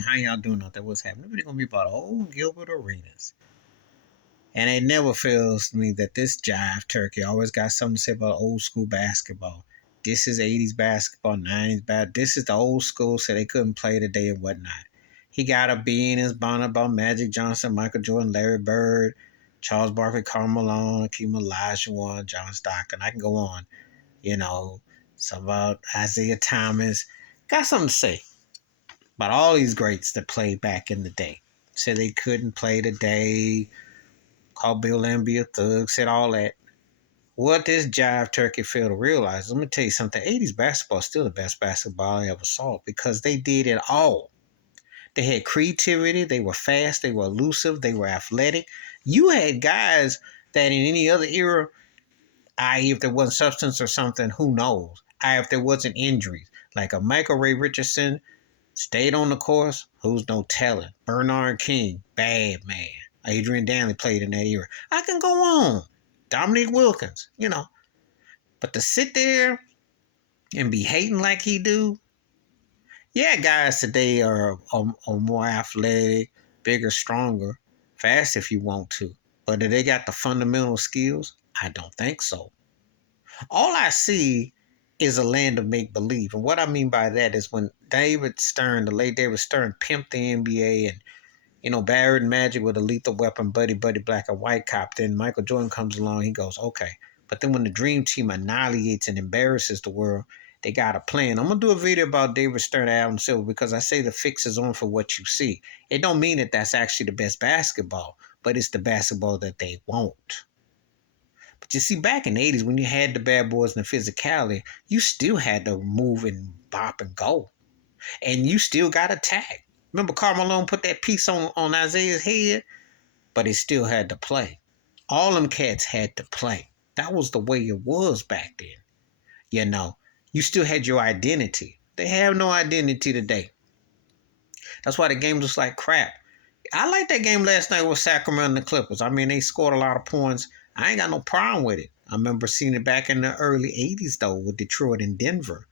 How y'all doing out there? What's happening? We're gonna be about old Gilbert Arenas. And it never fails to me that this jive turkey always got something to say about old school basketball. This is 80s basketball, 90s basketball. This is the old school, so they couldn't play today and whatnot. He got a bee in his bonnet about Magic Johnson, Michael Jordan, Larry Bird, Charles Barkley, Karl Malone, Akeem Olajuwon, John Stockton. I can go on. You know, some about Isaiah Thomas. Got something to say about all these greats that played back in the day. Said they couldn't play today, called Bill Lamby a thug, said all that. What this jive turkey failed to realize, let me tell you something, 80s basketball is still the best basketball I ever saw because they did it all. They had creativity, they were fast, they were elusive, they were athletic. You had guys that in any other era, i.e. if there wasn't substance or something, who knows? If there wasn't injuries, like a Michael Ray Richardson, stayed on the course, who's no telling. Bernard King, bad man. Adrian Danley played in that era. I can go on. Dominique Wilkins, But to sit there and be hating like he do, yeah, guys today are more athletic, bigger, stronger, fast if you want to. But do they got the fundamental skills? I don't think so. All I see is a land of make believe. And what I mean by that is when David Stern, the late David Stern, pimped the NBA and Barrett and Magic with a lethal weapon, Buddy, Black and White Cop. Then Michael Jordan comes along, he goes, okay. But then when the Dream Team annihilates and embarrasses the world, they got a plan. I'm going to do a video about David Stern and Adam Silver because I say the fix is on for what you see. It don't mean that that's actually the best basketball, but it's the basketball that they want. But you see, back in the 80s, when you had the bad boys and the physicality, you still had to move and bop and go. And you still got attacked. Remember Karl Malone put that piece on Isaiah's head? But he still had to play. All them cats had to play. That was the way it was back then. You still had your identity. They have no identity today. That's why the game looks like crap. I liked that game last night with Sacramento and the Clippers. I mean, they scored a lot of points. I ain't got no problem with it. I remember seeing it back in the early 80s, though, with Detroit and Denver.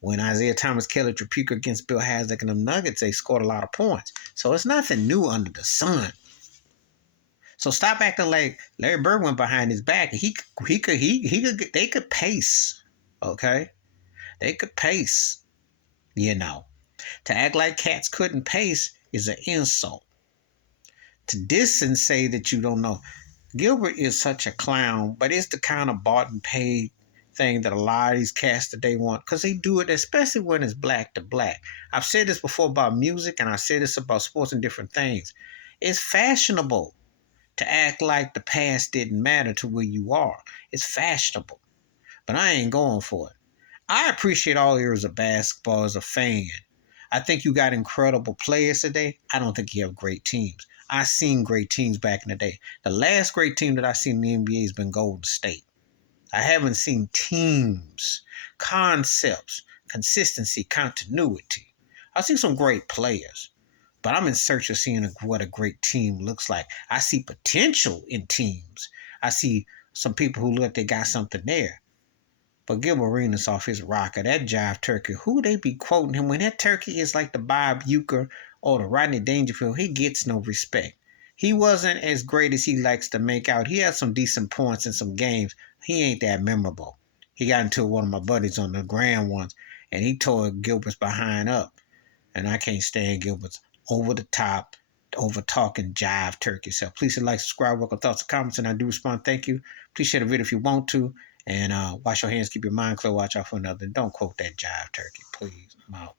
When Isaiah Thomas, Kelly Tripucka against Bill Hasek and them Nuggets, they scored a lot of points. So it's nothing new under the sun. So stop acting like Larry Bird went behind his back. They could pace, okay? They could pace, To act like cats couldn't pace is an insult. To diss and say that you don't know. Gilbert is such a clown, but it's the kind of bought and paid thing that a lot of these cats today want because they do it, especially when it's black to black. I've said this before about music and I said this about sports and different things. It's fashionable to act like the past didn't matter to where you are. It's fashionable, but I ain't going for it. I appreciate all eras of basketball as a fan. I think you got incredible players today. I don't think you have great teams. I've seen great teams back in the day. The last great team that I've seen in the NBA has been Golden State. I haven't seen teams, concepts, consistency, continuity. I've seen some great players, but I'm in search of seeing what a great team looks like. I see potential in teams. I see some people who look like they got something there. But Gilbert Arenas off his rocker, that jive turkey, who they be quoting him when that turkey is like the Bob Uecker or the Rodney Dangerfield, he gets no respect. He wasn't as great as he likes to make out. He had some decent points in some games. He ain't that memorable. He got into one of my buddies on the ground once, and he tore Gilbert's behind up. And I can't stand Gilbert's over the top, over talking jive turkey. So please like, subscribe, welcome thoughts and comments, and I do respond. Thank you. Please share the video if you want to. And wash your hands, keep your mind clear, watch out for another. Don't quote that jive turkey, please. I'm out.